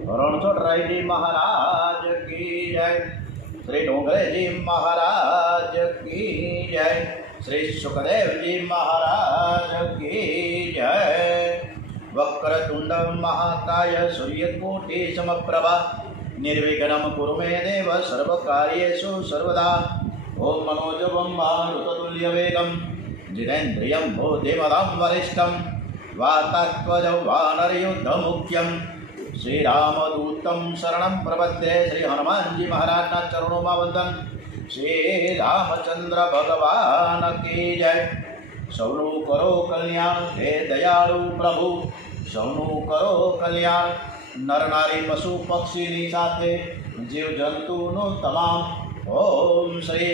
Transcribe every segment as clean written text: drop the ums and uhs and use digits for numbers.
રણછોડરાય जी महाराज की जय, श्री डोंगरे जी महाराज की जय, श्री सुखदेव जी महाराज की जय। वक्रतुंड महाकाय सूर्यकोटि समप्रभा निर्विघ्नं कुरु मे देव सर्वकार्येषु सर्वदा। ओम मनोजवं मारुततुल्यवेगं जितेन्द्रियं बुद्धिमतां वरिष्ठं वातात्मजं वानरयुद्धमुख्यं श्रीरामदूतं शरणं प्रपद्ये। श्री हनुमानजी महाराजना चरणों में वंदन। श्री रामचंद्र भगवान की जय। सौनु करो कल्याण हे दयालु प्रभु, सौनु करो कल्याण। नर नारी पशु पक्षी साथे जीव जंतु तमाम। ओम श्री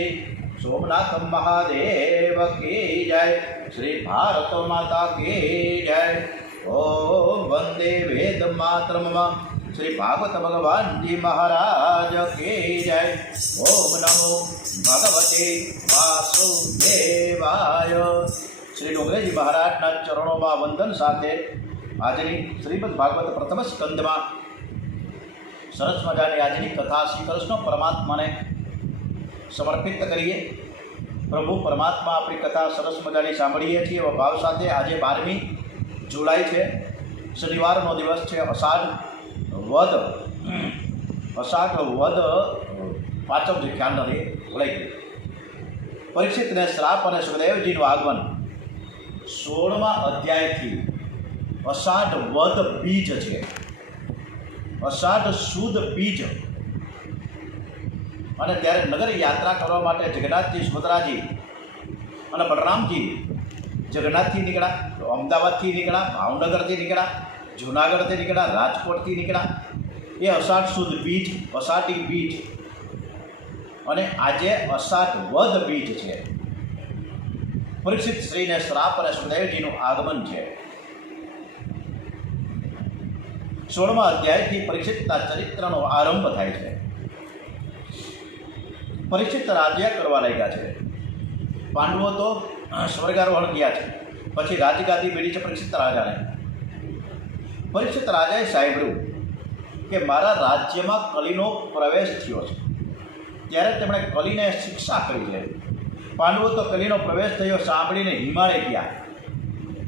सोमनाथ महादेव की जय, श्री भारत माता की जय। ओम वंदे वेद मातरम, श्री भागवत भगवान जी महाराज की जय। ओम नमो भगवते वासुदेवाय। श्री डोंगरेजी महाराजना चरणों में वंदन साथे आजनी श्रीमद भागवत प्रथम स्कंद में सरस मजानी आजनी कथा श्री कृष्ण परमात्मा ने समर्पित करिए। प्रभु परमात्मा अपनी कथा सरस मजानी सांभळीए छीए एवा भाव साथे आज 12मी जुलाई है, शनिवार दिवस है। अषाढ़ वद पाचम जो ख्याल नहीं भूलाई गई। परीक्षित ने श्राप और सुखदेवजी आगमन 16मा अध्याय थी अषाढ़ वद बीज है। अषाढ़ सुद बीज અને ત્યારે નગર યાત્રા કરવા માટે જગન્નાથજી સુભદ્રાજી અને બલરામજી જગન્નાથથી નીકળ્યા, અમદાવાદથી નીકળ્યા, ભાવનગરથી નીકળ્યા, જૂનાગઢથી નીકળ્યા, રાજકોટથી નીકળ્યા। એ અષાઢ સુદ બીજ, અષાઢી બીજ અને આજે અષાઢ વદ બીજ છે। પરીક્ષિત શ્રીને શ્રાપ અને સુખદેવજીનું આગમન છે। 16મા અધ્યાયથી પરીક્ષિતના ચરિત્રનો આરંભ થાય છે। परीक्षित राज्य करवा लग्या है। पांडवों तो स्वर्गारोहण किया है, पछी राजगादी मिली है परीक्षित राजा ने। परीक्षित राजाए सांभळ्युं कि मारा राज्य में कलीनो प्रवेश थयो छे, त्यारे तेमणे कलीने शिक्षा करी है। पांडवों तो कलीनो प्रवेश थयो सांभळीने हिमालय गया,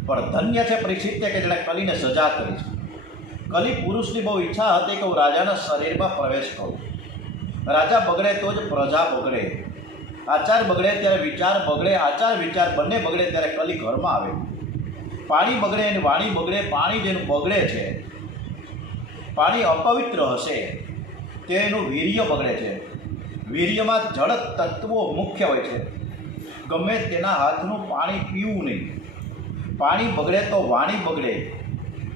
पण धन्य है परीक्षिते कि जेणे कलीने सजा करी छे। कली पुरुषनी बहु इच्छा हती कि हूँ राजाना शरीर में प्रवेश करूँ। राजा बगड़े तो ज प्रजा बगड़े, आचार बगड़े त्यारे विचार बगड़े, आचार विचार बंने बगड़े त्यारे कली घर में आवे। पाणी बगड़े अने वाणी बगड़े, पाणी जेनुं बगड़े छे, पाणी अपवित्र हशे तेनुं वीर्य बगड़े छे। वीर्यमां जड़ तत्वों मुख्य होय छे, गमे तेना हाथनुं पाणी पीवुं नहीं। पाणी बगड़े तो वाणी बगड़े,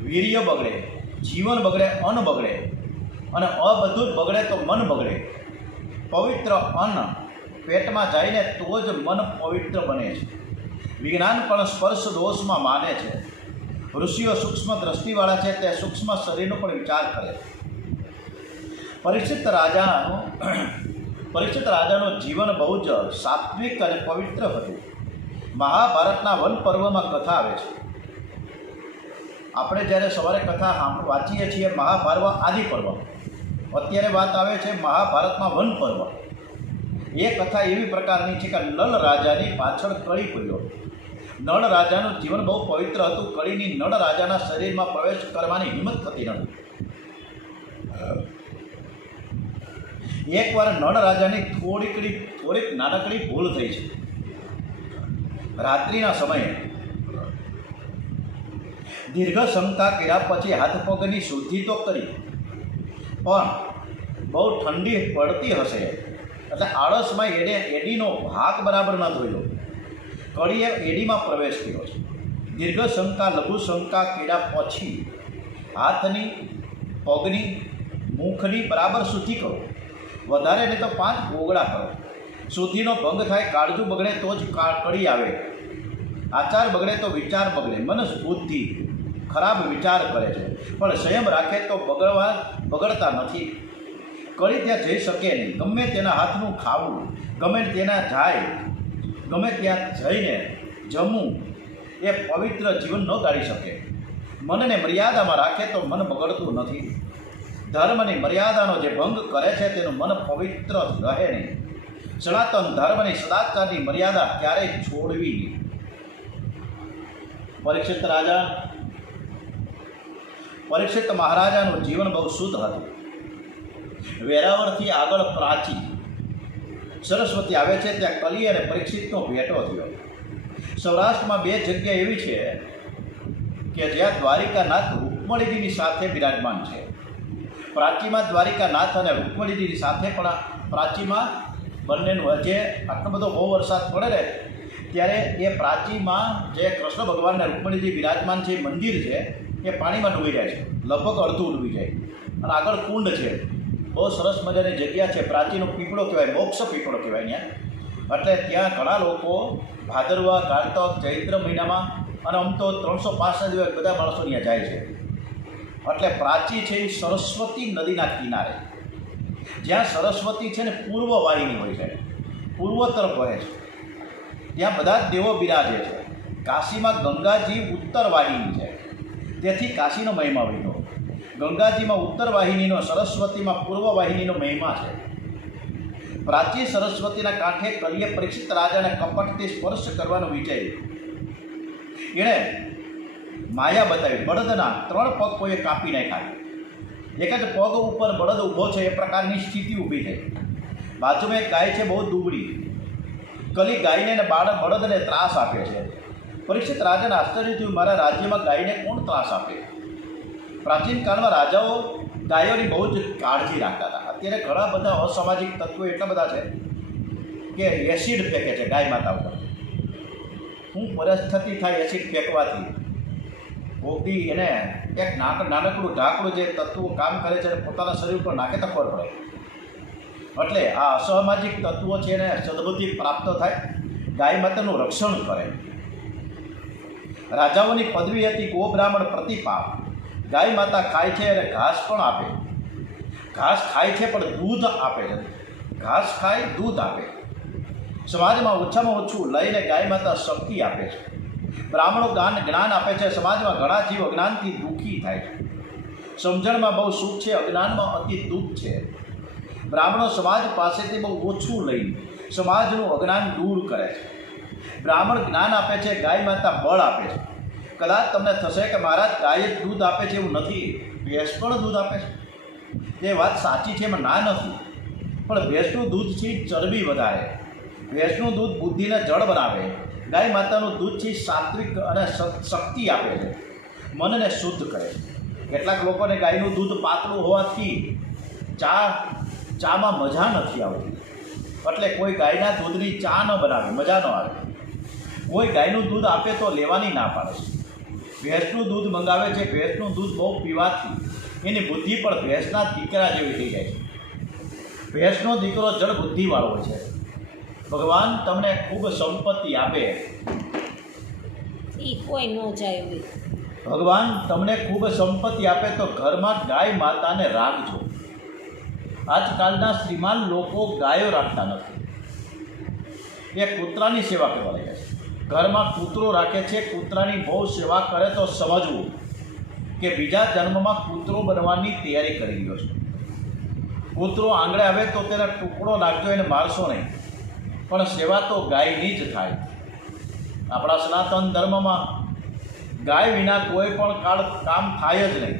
वीर्य बगड़े, जीवन बगड़े, अन्न बगड़े अने अबधुं बगड़े तो मन बगड़े। पवित्र अन्न पेट में जाए तो ज मन पवित्र बने। विज्ञान पण स्पर्श दोष में माने छे। ऋषिओ सूक्ष्म दृष्टिवाळा छे, ते सूक्ष्म शरीरनो पण विचार करे। परीक्षित राजानो जीवन बहु ज सात्विक और पवित्र हतुं। महाभारतना वन पर्व में कथा आवे छे। आपणे ज्यारे सवारे कथा वाँचीए छीए महापर्व आदि पर्व, अत्यारे बात आवे छे महाभारत में वन पर्व। ये कथा एवी प्रकारनी छे कि नल राजानी पाछळ कळी पड्यो। नल राजानुं जीवन बहु पवित्र हतुं। कळीनी नल राजाना शरीर में प्रवेश करवानी हिम्मत थती नहोती। एक वार नल राजानी थोड़ीक नानकड़ी भूल थई छे। रात्रिना समये दीर्घ शंका कर्या पछी हाथ पगनी शुद्धि तो करी, पण बहु ठंडी पड़ती हशे एटले आळस में एडीनो भाग बराबर न धोयो। कड़ीए एडी में प्रवेश कर्यो छे। दीर्घ शंका लघु शंका कर्या पछी हाथनी पगनी मुखनी बराबर शुद्धि करो। वधारे नहीं तो 5 गोगड़ा करो। शुद्धिनो भंग थाय, काळजू बगड़े तो ज कड़ी आवे। आचार बगड़े तो विचार बगड़े। मन बुद्धि खराब विचार करे छे, पण संयम राखे तो बगड़ता नहीं। कड़ी त्या जई शके नहीं। गमे तेना हाथनुं खावुं, गमे तेना जाय, गमे त्या जईने जमવું એ पवित्र जीवन न गाड़ी सके। मन ने मर्यादा में राखे तो मन बगड़तुं नहीं। ધર્મની મર્યાદાનો જે ભંગ કરે છે તેનું મન પવિત્ર રહે નહીં. સનાતન ધર્મની સદાચારની મર્યાદા ક્યારેય છોડવી નહીં. પરીક્ષિત મહારાજાનું જીવન બહુ શુદ્ધ હતું. વેરાવળથી આગળ પ્રાચી સરસ્વતી આવે છે ત્યાં કલી અને પરીક્ષિતનો ભેટો થયો. સૌરાષ્ટ્રમાં બે જગ્યા એવી છે કે જ્યાં દ્વારિકાનાથ રૂકમણીજીની સાથે બિરાજમાન છે. પ્રાચીમાં દ્વારિકાનાથ અને રૂકમણીજીની સાથે પણ પ્રાચીમાં બંનેનું જે આટલો બધો બહુ વરસાદ પડે ને ત્યારે એ પ્રાચીમાં જે કૃષ્ણ ભગવાન અને રૂકમણીજી બિરાજમાન છે એ મંદિર છે એ પાણીમાં ડૂબી જાય છે, લગભગ અડધું ડૂબી જાય. અને આગળ કુંડ છે, બહુ સરસ મજાની જગ્યા છે. પ્રાચીનો પીપળો કહેવાય, મોક્ષ પીપળો કહેવાય ત્યાં. એટલે ત્યાં ઘણા લોકો ભાદરવા, કારતક, ચૈત્ર મહિનામાં અને આમ તો 365 દિવસ બધા માણસો ત્યાં જાય છે. એટલે પ્રાચી છે એ સરસ્વતી નદીના કિનારે, જ્યાં સરસ્વતી છે ને પૂર્વ વાહિની હોય છે, પૂર્વ તરફ વહે છે, ત્યાં બધા જ દેવો બિરાજે છે. કાશીમાં ગંગાજી ઉત્તર વાહિની છે, તેથી કાશીનો મહિમા વધ્યો. ગંગાજીમાં ઉત્તર વાહિનીનો, સરસ્વતીમાં પૂર્વ વાહિનીનો મહિમા છે. પ્રાચી સરસ્વતીના કાંઠે કલીએ પરીક્ષિત રાજાને કપટથી સ્પર્શ કરવાનો વિચાર્યું. એણે માયા બતાવી. બળદના 3 પગ કોઈએ કાપી નાખ્યા. એક જ પગ ઉપર બળદ ઊભો છે એ પ્રકારની સ્થિતિ ઊભી થઈ. બાજુમાં એક ગાય છે બહુ દુબળી. કલી ગાયને અને બળદને ત્રાસ આપે છે. પરીક્ષિત રાજાને આશ્ચર્ય થયું, મારા રાજ્યમાં ગાયને કોણ ત્રાસ આપે? પ્રાચીન કાળમાં રાજાઓ ગાયોની બહુ જ કાળજી રાખતા હતા. અત્યારે ઘણા બધા અસામાજિક તત્વો એટલા બધા છે કે એસિડ ફેંકે છે ગાય માતા ઉપર. શું પરિસ્થિતિ થાય એસિડ ફેંકવાથી? કોકડી એને એક નાનકડું ઢાંકડું જે તત્વો કામ કરે છે પોતાના શરીર ઉપર નાખે તો ખબર પડે. એટલે આ અસામાજિક તત્વો છે એને સદબુદ્ધિ પ્રાપ્ત થાય, ગાય માતાનું રક્ષણ કરે. રાજાઓની પદવી હતી ગો બ્રાહ્મણ પ્રતિપાપ. ગાય માતા ખાય છે અને ઘાસ પણ આપે. ઘાસ ખાય છે પણ દૂધ આપે છે. ઘાસ ખાય, દૂધ આપે. સમાજમાં ઓછામાં ઓછું લઈને ગાય માતા શક્તિ આપે છે. બ્રાહ્મણો જ્ઞાન આપે છે. સમાજમાં ઘણા જીવ અજ્ઞાનથી દુઃખી થાય છે. સમજણમાં બહુ સુખ છે, અજ્ઞાનમાં અતિ દુઃખ છે. બ્રાહ્મણો સમાજ પાસેથી બહુ ઓછું લઈને સમાજનું અજ્ઞાન દૂર કરે છે. બ્રાહ્મણ જ્ઞાન આપે છે, ગાય માતા બળ આપે છે. કદાચ તમને થશે કે મહારાજ ગાય જ દૂધ આપે છે, એવું નથી. ભેંસ પણ દૂધ આપે છે. તે વાત સાચી છે, એમાં ના નથી. પણ ભેંસનું દૂધ છે ચરબી વધારે. ભેંસનું દૂધ બુદ્ધિને જળ બનાવે. ગાય માતાનું દૂધ છે સાત્વિક અને શક્તિ આપે છે, મનને શુદ્ધ કરે છે. કેટલાક લોકોને ગાયનું દૂધ પાતળું હોવાથી ચામાં મજા નથી આવતી. એટલે કોઈ ગાયના દૂધની ચા ન બનાવે, મજા ન આવે. કોઈ ગાયનું દૂધ આપે તો લેવાની ના પાડે છે. ભેંસનું દૂધ મંગાવે છે. ભેંસનું દૂધ બહુ પીવાથી એની બુદ્ધિ પણ ભેંસના દીકરા જેવી થઈ જાય છે. ભેંસનો દીકરો જળ બુદ્ધિવાળો હોય છે. ભગવાન તમને ખૂબ સંપત્તિ આપે, કોઈ ન જાય. ભગવાન તમને ખૂબ સંપત્તિ આપે તો ઘરમાં ગાય માતાને રાખજો. આજકાલના શ્રીમાન લોકો ગાયો રાખતા નથી. એ કૂતરાની સેવા કરવા લાગ્યા છે. ઘરમાં કૂતરો રાખે છે. કૂતરાની બહુ સેવા કરે તો સમજવું કે બીજા જન્મમાં કૂતરો બનવાની તૈયારી કરી રહ્યો છે. કૂતરો આંગળે આવે તો તેના ટુકડો નાખજો, એને મારશો નહીં. પણ સેવા તો ગાયની જ થાય. આપણા સનાતન ધર્મમાં ગાય વિના કોઈ પણ કામ થાય જ નહીં.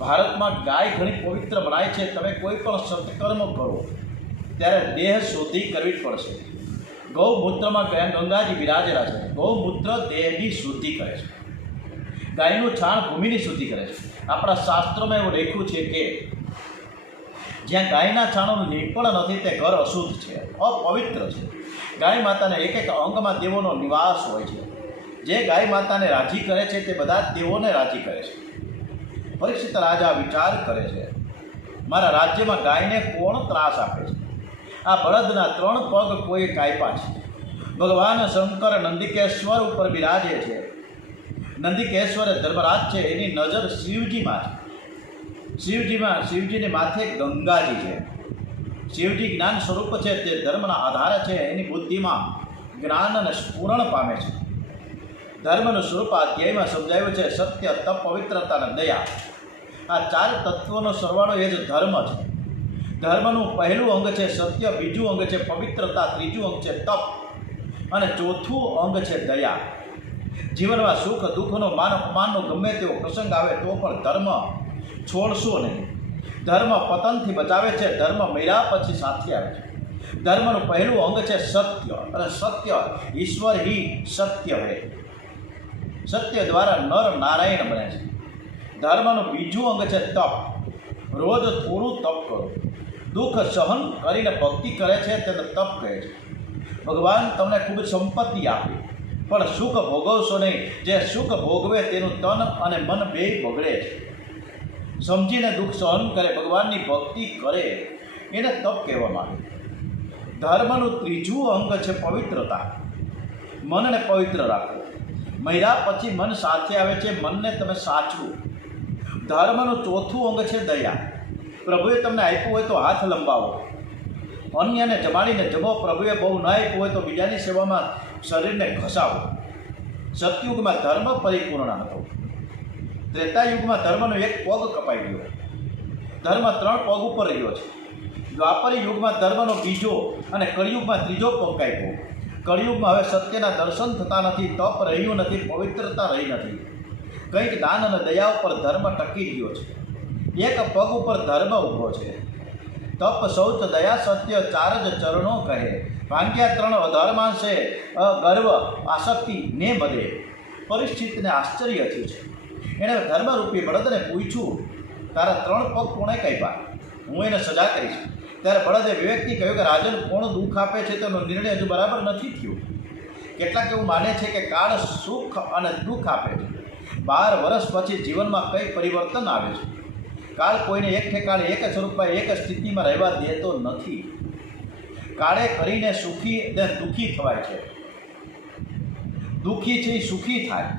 ભારતમાં ગાય ઘણી પવિત્ર બનાય છે. તમે કોઈ પણ સત્કર્મ કરો ત્યારે દેહ શુદ્ધિ કરવી જ પડશે. ગૌમૂત્રમાં ગંગાજી બિરાજેલા છે. ગૌમૂત્ર દેહની શુદ્ધિ કરે છે. ગાયનું છાણ ભૂમિની શુદ્ધિ કરે છે. આપણા શાસ્ત્રોમાં એવું લખ્યું છે કે જ્યાં ગાયના છાણનું નિપણ નથી તે ઘર અશુદ્ધ છે, અપવિત્ર છે. ગાય માતાને એક એક અંગમાં દેવોનો નિવાસ હોય છે. જે ગાય માતાને રાજી કરે છે તે બધા દેવોને રાજી કરે છે. પરીક્ષિત રાજા વિચાર કરે છે, મારા રાજ્યમાં ગાયને કોણ ત્રાસ આપે છે? આ બળદના 3 પગ કોઈ કાપ્યા છે. ભગવાન શંકર નંદિકેશ્વર ઉપર બિરાજે છે. નંદિકેશ્વર ધર્મરાજ છે, એની નજર શિવજીમાં છે. શિવજીની માથે ગંગાજી છે. શિવજી જ્ઞાન સ્વરૂપ છે, તે ધર્મના આધારે છે. એની બુદ્ધિમાં જ્ઞાન અને સ્ફુરણ પામે છે. ધર્મનું સ્વરૂપ અધ્યાયમાં સમજાવ્યું છે, સત્ય, તપ, પવિત્રતા અને દયા. આ ચાર તત્વોનો સરવાળો એ જ ધર્મ છે. ધર્મનું પહેલું અંગ છે સત્ય, બીજું અંગ છે પવિત્રતા, ત્રીજું અંગ છે તપ અને ચોથું અંગ છે દયા. જીવનમાં સુખ દુઃખનો માન અપમાનનો ગમે તેવો પ્રસંગ આવે તો પણ ધર્મ છોડશો નહીં. ધર્મ પતનથી બચાવે છે, ધર્મ મર્યા પછી સાથે આવે છે. ધર્મનું પહેલું અંગ છે સત્ય, અને સત્ય ઈશ્વર હી સત્ય હે. સત્ય દ્વારા નર નારાયણ બને છે. ધર્મનું બીજું અંગ છે તપ. રોજ થોડું તપ કરો. દુઃખ સહન કરીને ભક્તિ કરે છે તેને તપ કહે છે. ભગવાન તમને ખૂબ સંપત્તિ આપે પણ સુખ ભોગવશો નહીં. જે સુખ ભોગવે તેનું તન અને મન બેય બગડે છે. સમજીને દુઃખ સહન કરે, ભગવાનની ભક્તિ કરે એને તપ કહેવામાં આવે. ધર્મનું ત્રીજું અંગ છે પવિત્રતા. મનને પવિત્ર રાખો. મર્યા પછી મન સાથે આવે છે, મનને તમે સાચવું. ધર્મનું ચોથું અંગ છે દયા. પ્રભુએ તમને આપ્યું હોય તો હાથ લંબાવો. અન્યને જમાડીને જમો. પ્રભુએ બહુ ન આપ્યું હોય તો બીજાની સેવામાં શરીરને ઘસાવો. સતયુગમાં ધર્મ પરિપૂર્ણ હતો. ત્રેતાયુગમાં ધર્મનો એક પગ કપાઈ ગયો. ધર્મ 3 પગ ઉપર રહ્યો છે. દ્વાપર યુગમાં ધર્મનો બીજો અને કળિયુગમાં ત્રીજો પગ કાપ્યો. કળિયુગમાં હવે સત્યના દર્શન થતા નથી, તપ રહ્યું નથી, પવિત્રતા રહી નથી. કંઈક દાન અને દયા ઉપર ધર્મ ટકી રહ્યો છે. એક પગ ઉપર ધર્મ ઊભો છે. તપ શૌચ દયા સત્ય 4 જ ચરણો કહે. ભાંગ્યા 3 અધર્માંશે ગર્વ આસક્તિ ને બધે. પરિસ્થિતિને આશ્ચર્ય થયું છે. એણે ધર્મરૂપી બળદને પૂછ્યું, તારા 3 પગ કોણે કાપ્યા? હું એને સજા કરીશ. ત્યારે બળદે વિવેકથી કહ્યું કે રાજન, કોણ દુઃખ આપે છે તેનો નિર્ણય હજુ બરાબર નથી થયો. કેટલાક એવું માને છે કે કાળ સુખ અને દુઃખ આપે છે. 12 વર્ષ પછી જીવનમાં કઈ પરિવર્તન આવે છે. કાળ કોઈને એક ઠેકાણે એક સ્વરૂપમાં એક સ્થિતિમાં રહેવા દેતો નથી. કાળે કરીને સુખી ને દુઃખી થવાય છે. દુઃખી છે એ સુખી થાય.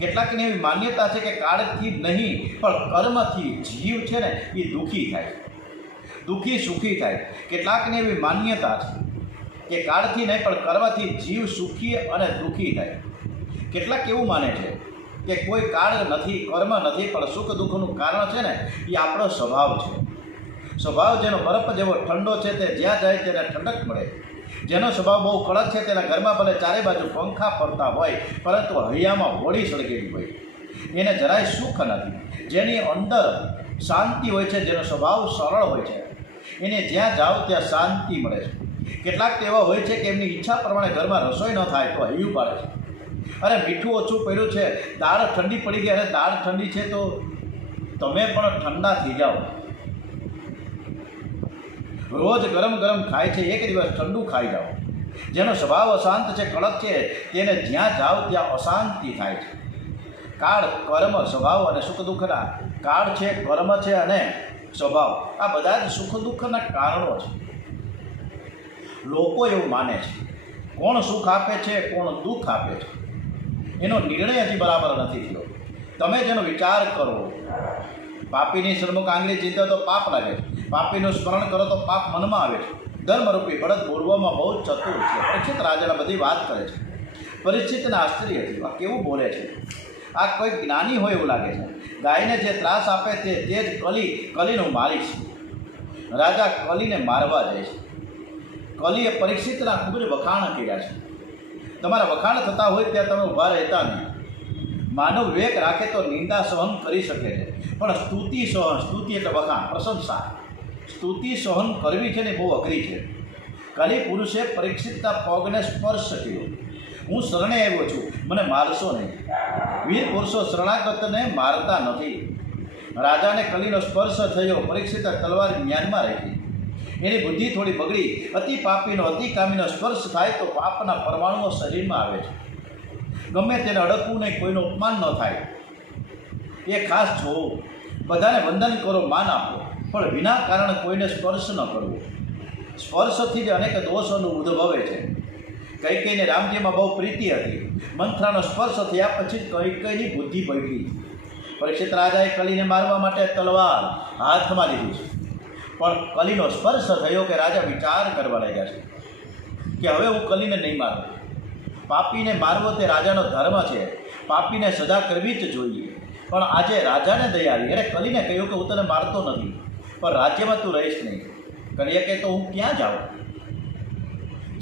કેટલાકની એવી માન્યતા છે કે કાળથી નહીં પણ કર્મથી જીવ છે ને એ દુઃખી થાય, દુઃખી સુખી થાય. કેટલાકની એવી માન્યતા છે કે કાળથી નહીં પણ કર્મથી જીવ સુખી અને દુઃખી થાય. કેટલાક એવું માને છે કે કોઈ કાળ નથી, કર્મ નથી, પણ સુખ દુઃખનું કારણ છે ને એ આપણો સ્વભાવ છે. સ્વભાવ જેનો બરફ જેવો ઠંડો છે તે જ્યાં જાય તેને ઠંડક મળે. જેનો સ્વભાવ બહુ કડક છે તેના ઘરમાં ભલે ચારે બાજુ પંખા ફરતા હોય પરંતુ હૈયામાં હોળી સળગેલી હોય એને જરાય સુખ નથી. જેની અંદર શાંતિ હોય છે, જેનો સ્વભાવ સરળ હોય છે, એને જ્યાં જાઓ ત્યાં શાંતિ મળે છે. કેટલાક તો એવા હોય છે કે એમની ઈચ્છા પ્રમાણે ઘરમાં રસોઈ ન થાય તો હૈયું પાડે છે. અરે મીઠું ઓછું પડ્યું છે, દાળ ઠંડી પડી ગઈ, અરે દાળ ઠંડી છે તો તમે પણ ઠંડા થઈ જાઓ. રોજ ગરમ ગરમ ખાય છે, એક દિવસ ઠંડુ ખાઈ જાઓ. જેનો સ્વભાવ અશાંત છે, કડક છે, તેને જ્યાં જાઓ ત્યાં અશાંતિ થાય છે. કાળ, કર્મ, સ્વભાવ અને સુખ દુઃખના કાળ છે, કર્મ છે અને સ્વભાવ, આ બધા જ સુખ દુઃખના કારણો છે. લોકો એવું માને છે કોણ સુખ આપે છે, કોણ દુઃખ આપે છે એનો નિર્ણય હજી બરાબર નથી થયો. તમે જેનો વિચાર કરો, પાપીની સન્મુખ આંગળી ચીંધો તો પાપ લાગે છે, પાપીનું સ્મરણ કરો તો પાપ મનમાં આવે છે. ધર્મરૂપી બળદ બોલવામાં બહુ જ ચતુર છે. પરીક્ષિત રાજાને બધી વાત કરે છે. પરિસ્થિતિને આશ્ચર્ય થયું, આ કેવું બોલે છે? આ કોઈ જ્ઞાની હોય એવું લાગે છે. ગાયને જે ત્રાસ આપે તે જ કલીનું માલિક છે. રાજા કલીને મારવા જાય છે. કલીએ પરીક્ષિતના ખૂબ જ વખાણ કર્યા છે. તમારા વખાણ થતા હોય ત્યાં તમે ઊભા રહેતા નહીં. માનવ વિવેક રાખે તો નિંદા સહન કરી શકે છે, પણ સ્તુતિ એટલે વખાણ, પ્રશંસા, સ્તુતિ સહન કરવી છે ને બહુ અઘરી છે. કલી પુરુષે પરીક્ષિતના પગને સ્પર્શ કર્યો. હું શરણે આવ્યો છું, મને મારશો નહીં. વીર પુરુષો શરણાગતને મારતા નથી. રાજાને કલીનો સ્પર્શ થયો. પરીક્ષિતે તલવાર જ્ઞાનમાં રાખી. એની બુદ્ધિ થોડી બગડી. અતિ પાપીનો અતિ કામીનો સ્પર્શ થાય તો પાપના પરમાણુઓ શરીરમાં આવે છે. ગમે તેને અડકવું નહીં, કોઈનું અપમાન ન થાય એ ખાસ જોવો. બધાને વંદન કરો, માન આપો, પણ વિના કારણે કોઈને સ્પર્શ ન કરવો. સ્પર્શથી જ અનેક દોષોનું ઉદ્ભવે છે. કૈકેયીને રામજીમાં બહુ પ્રીતિ હતી. મંથરાનો સ્પર્શ થયા પછી કૈકેયીની બુદ્ધિ બગડી. પરીક્ષિત રાજાએ કલીને મારવા માટે તલવાર હાથમાં લીધી છે, પણ કલીનો સ્પર્શ થયો કે રાજા વિચાર કરવા લાગ્યા છે કે હવે હું કલીને નહીં મારું. પાપીને મારવો તે રાજાનો ધર્મ છે. પાપીને સજા કરવી જ જોઈએ. પણ આજે રાજાને દયા આવી. એણે કલીને કહ્યું કે હું તને મારતો નથી, પણ રાજ્યમાં તું રહીશ નહીં. કલીએ કહે તો હું ક્યાં જાઉં?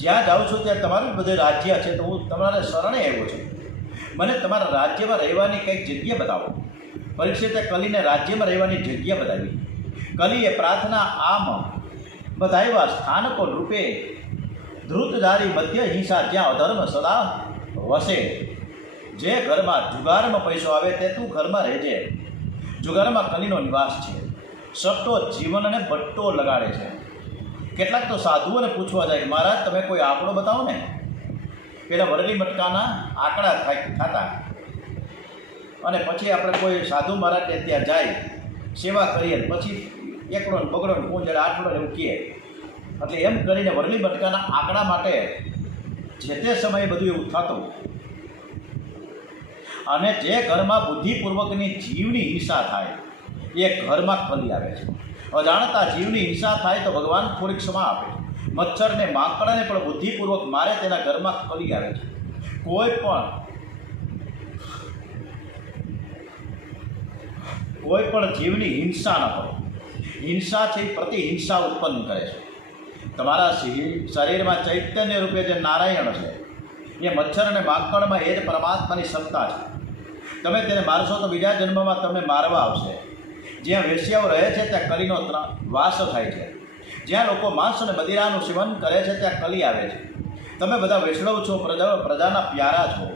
જ્યાં જાઉં છું ત્યાં તમારું બધું રાજ્ય છે, તો હું તમારા શરણે આવ્યો છું. મને તમારા રાજ્યમાં રહેવાની કંઈક જગ્યા બતાવો. પરીક્ષિતે કલીને રાજ્યમાં રહેવાની જગ્યા બતાવી. કલીએ પ્રાર્થના આમ બધાવ્યા સ્થાનકો રૂપે ધ્રુતધારી મધ્ય હિંસા, જ્યાં અધર્મ સદા વસે. જે ઘરમાં જુગારમાં પૈસો આવે તે તું ઘરમાં રહેજે. જુગારમાં કલીનો નિવાસ છે. સટ્ટો જીવનને બટ્ટો લગાડે છે. કેટલાક તો સાધુઓને પૂછવા જાય કે મહારાજ તમે કોઈ આંકડો બતાવો ને. પેલા વરલી મટકાના આંકડા થતા અને પછી આપણે કોઈ સાધુ મહારાજને ત્યાં જાય સેવા કરીએ, પછી એકડો ને બગડો ને પૂંજડ આઠડો એવું કહે. એટલે એમ કરીને વરલી મટકાના આંકડા માટે જે તે સમયે બધું એવું થતું. અને જે ઘરમાં બુદ્ધિપૂર્વકની જીવની હિંસા થાય એ ઘરમાં કલી આવે છે. અજાણતા જીવની હિંસા થાય તો ભગવાન થોડીક ક્ષમા આપે. મચ્છરને માંકડાને પણ બુદ્ધિપૂર્વક મારે તેના ઘરમાં કલી આવે છે. કોઈ પણ જીવની હિંસા ન કરો. હિંસા છે એ પ્રતિહિંસા ઉત્પન્ન કરે છે. તમારા શરીરમાં ચૈતન્ય રૂપે જે નારાયણ છે એ મચ્છર અને માંકડમાં એ જ પરમાત્માની સત્તા છે. તમે તેને મારશો તો બીજા જન્મમાં તમને મારવા આવશે. જ્યાં વેશ્યાઓ રહે છે ત્યાં કલીનો વાસ થાય છે. જ્યાં લોકો માંસ અને મદિરાનું સેવન કરે છે ત્યાં કલી આવે છે. તમે બધા વૈષ્ણવ છો, પ્રજાના પ્યારા છો.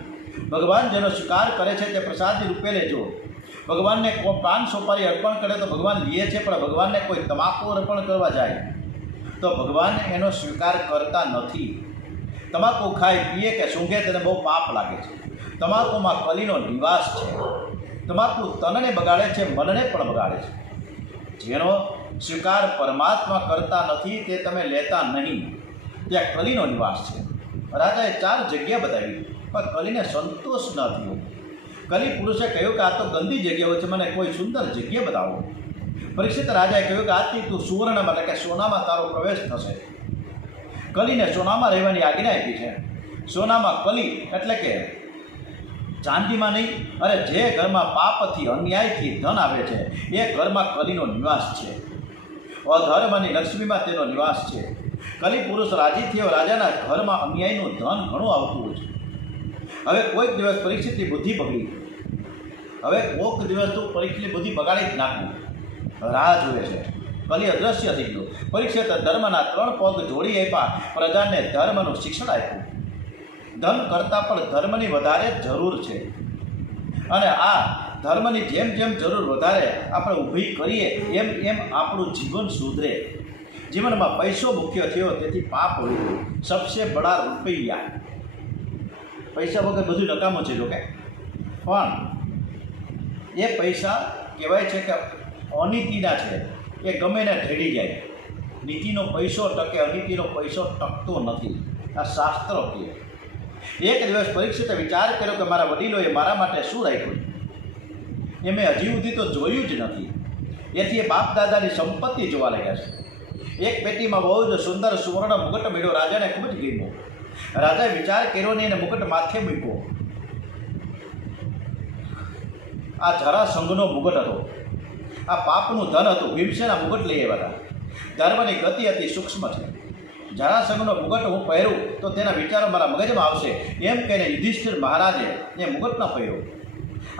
ભગવાન જેનો સ્વીકાર કરે છે તે પ્રસાદી રૂપે લેજો. ભગવાનને પાન સોપારી અર્પણ કરે તો ભગવાન લે છે, પણ ભગવાનને કોઈ તમાકુ અર્પણ કરવા જાય તો ભગવાન એનો સ્વીકાર કરતા નથી. તમાકુ ખાય પીએ કે સૂંઘે તેને બહુ પાપ લાગે છે. તમાકુમાં કલીનો નિવાસ છે. તમાકુ તનને બગાડે છે, મનને પણ બગાડે છે. જેનો સ્વીકાર પરમાત્મા કરતા નથી તે તમે લેતા નહીં. ત્યાં કલીનો નિવાસ છે. રાજાએ 4 જગ્યા બતાવી, પણ કલીને સંતોષ ન થયો. કલી પુરુષે કહ્યું કે આ તો ગંદી જગ્યાઓ છે, મને કોઈ સુંદર જગ્યા બતાવો. પરીક્ષિત રાજાએ કહ્યું કે આજથી તું સુવર્ણમાં એટલે કે સોનામાં તારો પ્રવેશ થશે. કલીને સોનામાં રહેવાની આજ્ઞા આપી છે. સોનામાં કલી એટલે કે ચાંદીમાં નહીં. અરે જે ઘરમાં પાપથી અન્યાયથી ધન આવે છે એ ઘરમાં કલીનો નિવાસ છે. અધર્મની લક્ષ્મીમાં તેનો નિવાસ છે. કલી પુરુષ રાજી થયો. રાજાના ઘરમાં અન્યાયનું ધન ઘણું આવતું હોય છે. હવે કોઈક દિવસ પરીક્ષિતની બુદ્ધિ બગડી. હવે કોઈક દિવસ તું પરીક્ષિતની બુદ્ધિ બગાડી જ નાખવું. રાહ જુએ છે. કલી અદૃશ્ય થઈ ગયો. પરીક્ષિત ધર્મના 3 પગ જોડી આપ્યા. પ્રજાને ધર્મનું શિક્ષણ આપ્યું. ધન કરતાં પણ ધર્મની વધારે જરૂર છે. અને આ ધર્મની જેમ જેમ જરૂર વધારે આપણે ઊભી કરીએ એમ એમ આપણું જીવન સુધરે. જીવનમાં પૈસો મુખ્ય થયો, તેથી પાપ હોય. સબસે બડા રૂપિયા. પૈસા વગર બધું નકામું છે. જોકે પણ એ પૈસા કહેવાય છે કે અનીતિના છે. એ ગમે ને ઢેડી જાય. નીતિનો પૈસો ટકે, અનીતિનો પૈસો ટકતો નથી. આ શાસ્ત્ર કહે. એક દિવસ પરીક્ષિતે વિચાર કર્યો કે મારા વડીલોએ મારા માટે શું રાખ્યું એ મેં હજી સુધી તો જોયું જ નથી. એથી એ બાપ દાદાની સંપત્તિ જોવા લાગ્યા છે. એક પેટીમાં બહુ જ સુંદર સુવર્ણ મુગટ મળ્યો. રાજાને ખૂબ જ ગમ્યો. રાજાએ વિચાર કર્યો ને એને મુગટ માથે મૂક્યો. આ જરાસંઘનો મુગટ હતો. આ પાપનું ધન હતું. ભીમસેના મુગટ લઈ આવ્યા હતા. ધર્મની ગતિ હતી સૂક્ષ્મ છે. જરાસંઘનો મુગટ હું પહેરું તો તેના વિચારો મારા મગજમાં આવશે એમ કહીને યુધિષ્ઠિર મહારાજે એ મુગટ ન પહેર્યો.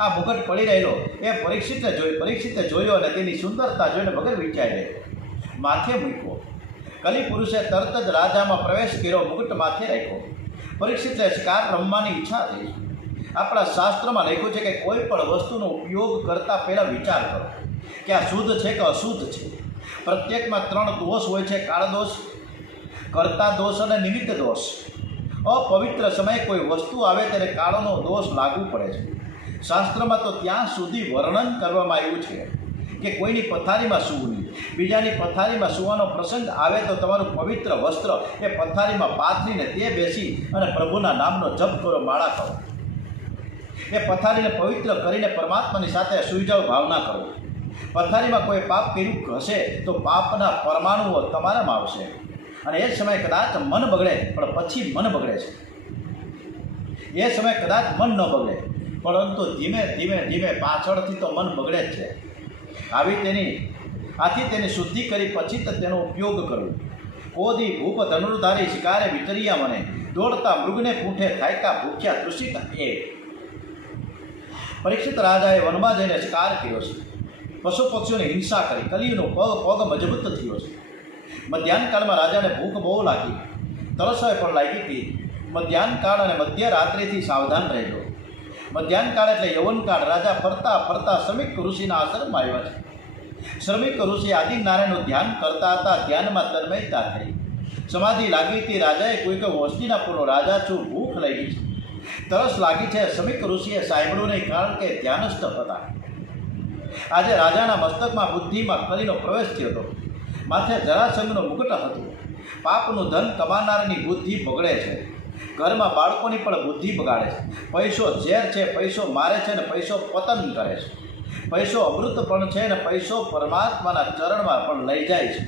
આ મુગટ પડી રહેલો એ પરીક્ષિતે જોયો અને તેની સુંદરતા જોઈને વગર વિચારે માથે મૂક્યો. કલી પુરુષે તરત જ રાજામાં પ્રવેશ કર્યો. મુગટ માથે રાખ્યો. પરીક્ષિતે શિકાર રમવાની ઈચ્છા થઈ. આપણા શાસ્ત્રોમાં લખ્યું છે કે કોઈ પણ વસ્તુનો ઉપયોગ કરતાં પહેલાં વિચાર કરો કે આ શુદ્ધ છે કે અશુદ્ધ છે. પ્રત્યેકમાં 3 દોષ હોય છે: કાળ દોષ, કર્તા દોષ અને નિમિત્ત દોષ. અપવિત્ર સમયે કોઈ વસ્તુ આવે ત્યારે કાળનો દોષ લાગુ પડે છે. શાસ્ત્રમાં તો ત્યાં સુધી વર્ણન કરવામાં આવ્યું છે કે કોઈની પથારીમાં સૂવું નહીં. બીજાની પથારીમાં સૂવાનો પ્રસંગ આવે તો તમારું પવિત્ર વસ્ત્ર એ પથારીમાં પાથરીને તે બેસી અને પ્રભુના નામનો જપ કરો, માળા કરો. એ પથારીને પવિત્ર કરીને પરમાત્માની સાથે સૂઈ જાઓ, ભાવના કરો. પથારીમાં કોઈ પાપ કર્યું હશે તો પાપના પરમાણુઓ તમારામાં આવશે. અને એ સમયે કદાચ મન બગડે, પણ પછી મન બગડે છે. એ સમયે કદાચ મન ન બગડે, પરંતુ ધીમે ધીમે ધીમે પાછળથી તો મન બગડે જ છે. આથી તેની શુદ્ધિ કરી પછી જ તેનો ઉપયોગ કરવો. કોદી ભૂપ ધનુર્ધારી શિકારે વિતરિયા મને, દોડતા મૃગને પૂંઠે થાયકા ભૂખ્યા તૃષિત એ. પરીક્ષિત રાજાએ વનમાં જઈને શિકાર કર્યો છે, પશુ પક્ષીઓની હિંસા કરી, કલીનો પગ મજબૂત થયો છે. મધ્યાહન કાળમાં રાજાને ભૂખ બહુ લાગી, તરસોય પણ લાગી હતી. મધ્યાહન કાળ અને મધ્યરાત્રિથી સાવધાન રહેજો. મધ્યાહન કાળ એટલે યૌવનકાળ. રાજા ફરતા ફરતા શ્રમિક ઋષિના આશ્રમમાં આવ્યા છે. શ્રમિક ઋષિ આદિનારાયણનું ધ્યાન કરતા હતા. ધ્યાનમાં તન્મયતા થઈ, સમાધિ લાગી હતી. રાજાએ કોઈ હસ્તિનાપુરનો રાજા છું, ભૂખ લાગી છે, તરસ લાગી છે. શ્રમિક ઋષિએ સાંભળ્યું નહીં, કારણ કે ધ્યાનસ્થ હતા. આજે રાજાના મસ્તકમાં બુદ્ધિમાં કલીનો પ્રવેશ થયો હતો. માથે જરાસંઘનું મુકટ હતું. પાપનું ધન કમાનારની બુદ્ધિ બગડે છે. ઘરમાં બાળકોની પણ બુદ્ધિ બગાડે છે. પૈસો ઝેર છે, પૈસો મારે છે ને પૈસો પતન કરે છે. પૈસો અમૃત પણ છે ને પૈસો પરમાત્માના ચરણમાં પણ લઈ જાય છે.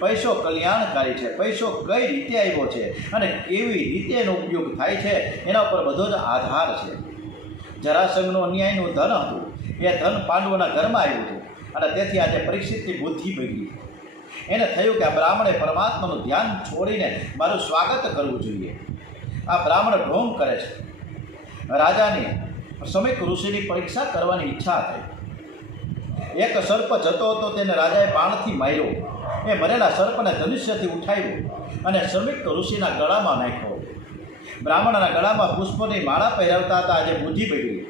પૈસો કલ્યાણકારી છે. પૈસો કઈ રીતે આવ્યો છે અને કેવી રીતે એનો ઉપયોગ થાય છે એના ઉપર બધો જ આધાર છે. જરાસંઘનું અન્યાયનું ધન હતું, એ ધન પાંડવોના ઘરમાં આવ્યું હતું અને તેથી આજે પરીક્ષિતની બુદ્ધિ બગડી. એને થયું કે આ બ્રાહ્મણે પરમાત્માનું ધ્યાન છોડીને મારું સ્વાગત કરવું જોઈએ. આ બ્રાહ્મણ ઢોંગ કરે છે. રાજાની શ્રમિક ઋષિની પરીક્ષા કરવાની ઈચ્છા થઈ. એક સર્પ જતો હતો, તેને રાજાએ બાણથી માર્યો. એ મરેલા સર્પને ધનુષ્યથી ઉઠાવ્યો અને શ્રમિક ઋષિના ગળામાં નાખ્યો. બ્રાહ્મણના ગળામાં પુષ્પની માળા પહેરાવતા હતા. આજે બુદ્ધિ બગડી,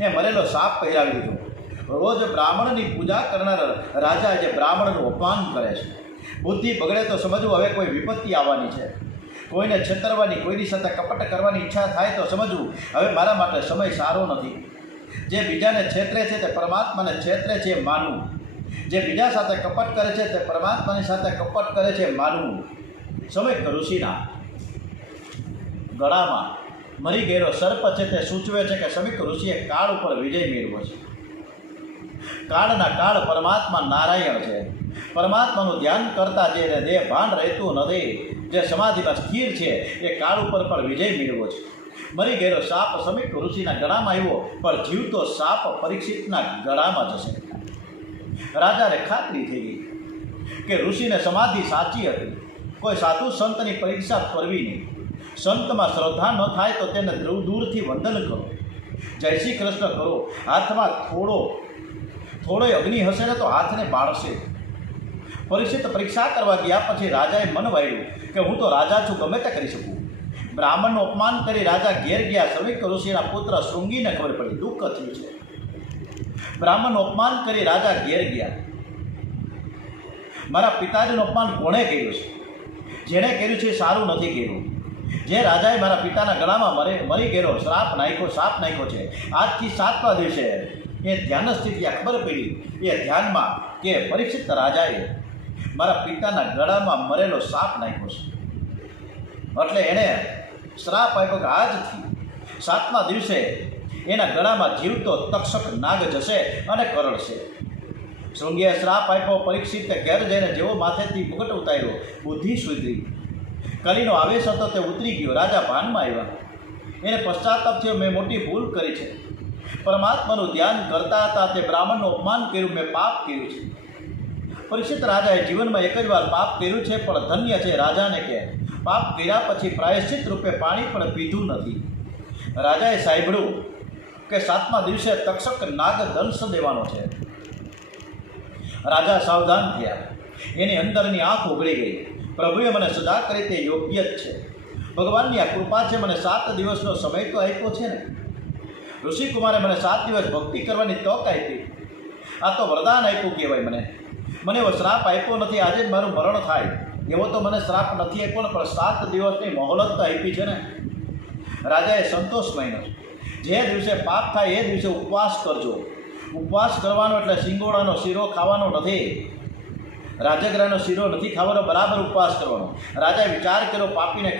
એ મરેલો સાપ પહેરાવી દીધો. રોજ બ્રાહ્મણની પૂજા કરનાર રાજા આજે બ્રાહ્મણનું અપમાન કરે છે. બુદ્ધિ બગડે તો સમજવું હવે કોઈ વિપત્તિ આવવાની છે. કોઈને છેતરવાની, કોઈની સાથે કપટ કરવાની ઈચ્છા થાય તો સમજવું હવે મારા માટે સમય સારો નથી. જે બીજાને છેતરે છે તે પરમાત્માને છેતરે છે એ માનવું. જે બીજા સાથે કપટ કરે છે તે પરમાત્માની સાથે કપટ કરે છે માનવું. શ્રમિક ઋષિના ગળામાં મરી ગયેલો સર્પ છે તે સૂચવે છે કે શ્રમિક ઋષિએ કાળ ઉપર વિજય મેળવ્યો છે. કાળના કાળ પરમાત્મા નારાયણ છે. પરમાત્માનું ધ્યાન કરતા જે દેહ ભાન રહેતું નથી, જે સમાધિમાં સ્થિર છે, એ કાળ ઉપર પણ વિજય મેળવ્યો છે. મરી ગયેલો સાપ શ્રમિક ઋષિના ગળામાં આવ્યો, પણ જીવતો સાપ પરીક્ષિતના ગળામાં જશે. રાજાને ખાતરી થઈ ગઈ કે ઋષિને સમાધિ સાચી હતી. કોઈ સાધુ સંતની પરીક્ષા કરવી નહીં. સંતમાં શ્રદ્ધા ન થાય તો તેને દૂરથી વંદન કરો, જય શ્રી કૃષ્ણ કરો. હાથમાં થોડોય અગ્નિ હશે ને તો હાથને બાળશે. પરીક્ષિત પરીક્ષા કરવા ગયા પછી રાજાએ મન વાળ્યું કે હું તો રાજા છું, ગમે તે કરી શકું. બ્રાહ્મણનું અપમાન કરી રાજા ઘેર ગયા. શ્રમિક ઋષિના પુત્ર શૃંગીને ખબર પડી, દુઃખ થયું છે. બ્રાહ્મણનું અપમાન કરી રાજા ઘેર ગયા. મારા પિતાજીનું અપમાન કોણે કર્યું છે? જેણે કર્યું છે સારું નથી કર્યું. જે રાજાએ મારા પિતાના ગળામાં મરી ગયેલો સાપ નાખ્યો છે. આજથી 7મા દિવસે એ ધ્યાન સ્થિતિ ખબર પડી, એ ધ્યાનમાં કે પરીક્ષિત રાજાએ મારા પિતાના ગળામાં મરેલો સાપ નાખ્યો છે. એટલે એણે શ્રાપ આપ્યો કે આજથી 7મા દિવસે એના ગળામાં જીવતો તક્ષક નાગ જશે અને કરડશે. શૃંગીએ શ્રાપ આપ્યો. પરીક્ષિતે ઘેર જઈને જેવો માથેથી મુકટ ઉતાર્યો, બુદ્ધિ સુધરી. કલીનો આવેશ હતો તે ઉતરી ગયો. રાજા ભાનમાં આવ્યા. એને પશ્ચાતાપ થયો, મેં મોટી ભૂલ કરી છે. પરમાત્માનું ધ્યાન કરતા હતા, તે બ્રાહ્મણનું અપમાન કર્યું, મેં પાપ કર્યું છે. પરીક્ષિત રાજાએ જીવનમાં એક જ વાર પાપ કર્યું છે, પણ ધન્ય છે રાજાને કે પાપ કર્યા પછી પ્રાયશ્ચિત રૂપે પાણી પણ પીધું નથી. રાજાએ સાંભળ્યું કે 7મા દિવસે તક્ષક નાગ દંશ દેવાનો છે. રાજા સાવધાન થયા. એની અંદરની આંખ ઉઘડી ગઈ. પ્રભુએ મને સજા કરી તે યોગ્ય જ છે. ભગવાનની આ કૃપા છે. મને 7 દિવસનો સમય તો આપ્યો છે ને. ઋષિકુમારે મને 7 દિવસ ભક્તિ કરવાની તક આપી. આ તો વરદાન આપ્યું કહેવાય. મને એવો શ્રાપ આપ્યો નથી આજે જ મારું મરણ થાય એવો તો મને શ્રાપ નથી આપ્યો ને, પણ 7 દિવસની મોહલત તો આપી છે ને. રાજાએ સંતોષ માન્યો. જે દિવસે પાપ થાય એ દિવસે ઉપવાસ કરજો. ઉપવાસ કરવાનો એટલે સિંગોડાનો શીરો ખાવાનો નથી, રાજગરાનો શીરો નથી ખાવાનો, બરાબર ઉપવાસ કરવાનો. રાજાએ વિચાર કર્યો, પાપીને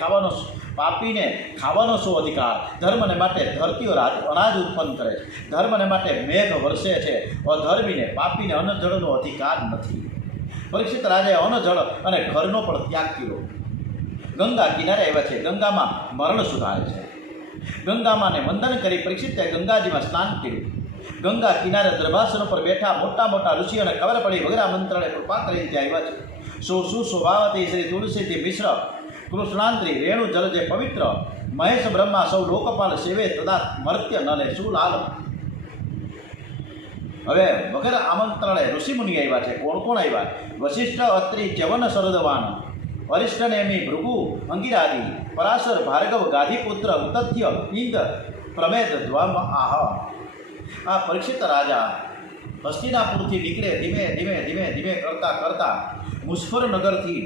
ખાવાનો શું અધિકાર? ધર્મને માટે ધરતીઓ અનાજ ઉત્પન્ન કરે છે, ધર્મને માટે મેઘ વરસે છે. અધર્મીને પાપીને અન્નજળનો અધિકાર નથી. પરીક્ષિત રાજાએ અન્નજળ અને ઘરનો પણ ત્યાગ કર્યો. ગંગા કિનારે આવ્યા છે. ગંગામાં મરણ સુધારે છે. ગંગામાને વંદન કરી પરીક્ષિતે ગંગાજીમાં સ્નાન કર્યું. ગંગા કિનારે દરબાસન પર બેઠા મોટા મોટા ઋષિઓને ખબર પડી વગેરે મંત્રને કૃપા કરી ત્યાં આવ્યા છે. સુશોભાવતી શ્રી તુલસીથી મિશ્ર કૃષ્ણાંત્રી રેણુ જલ જે પવિત્ર મહેશ બ્રહ્મા સૌ લોકપાલ સેવે તદા મર્ત્ય નલે સુલાલ. હવે વગર આમંત્રણે ઋષિમુનિ આવ્યા છે. કોણ કોણ આવ્યા? વશિષ્ઠ, અત્રિ, ચ્યવન, શરદવાન, વરિષ્ઠ નેમી, ભૃગુ, અંગિરાદિ, પરાશર, ભાર્ગવ, ગાધિપુત્ર, ઉતથ્ય, ઇન્દ, પ્રમેદ, દ્વામ, આહ. આ પરીક્ષિત રાજા હસ્તિનાપુરથી નીકળે ધીમે ધીમે ધીમે ધીમે કરતા કરતા મુઝફ્ફરનગરથી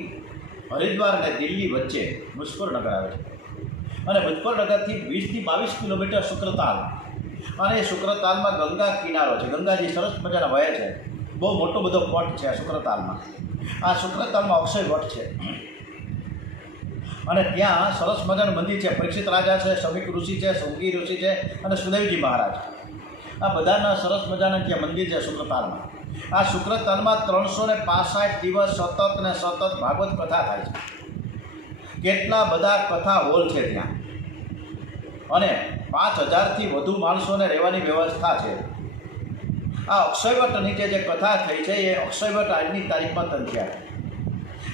હરિદ્વાર અને દિલ્હી વચ્ચે મુઝફ્ફરનગર આવે છે. અને મુઝફ્ફરનગરથી 20થી 22 કિલોમીટર શુક્રતાલ, અને એ શુક્રતાલમાં ગંગા કિનારો છે. ગંગાજી સરસ મજાના વહે છે. બહુ મોટો બધો વટ છે આ શુક્રતાલમાં. આ શુક્રતાલમાં અક્ષય વટ છે, અને ત્યાં સરસ મજાનું મંદિર છે. પરીક્ષિત રાજા છે, શમીક ઋષિ છે, શૃંગી ઋષિ છે, અને સુદેવજી મહારાજ. આ બધાના સરસ મજાના ત્યાં મંદિર છે શુક્રતાલમાં. આ શુક્રતાલમાં 365 દિવસ સતત ને સતત ભાગવત કથા થાય છે. કેટલા બધા કથા હોલ છે ત્યાં, અને 5000થી વધુ માણસોને રહેવાની વ્યવસ્થા છે. આ અક્ષયવટ નીચે જે કથા થઈ છે એ અક્ષયવટ આજની તારીખમાં તંત્યા.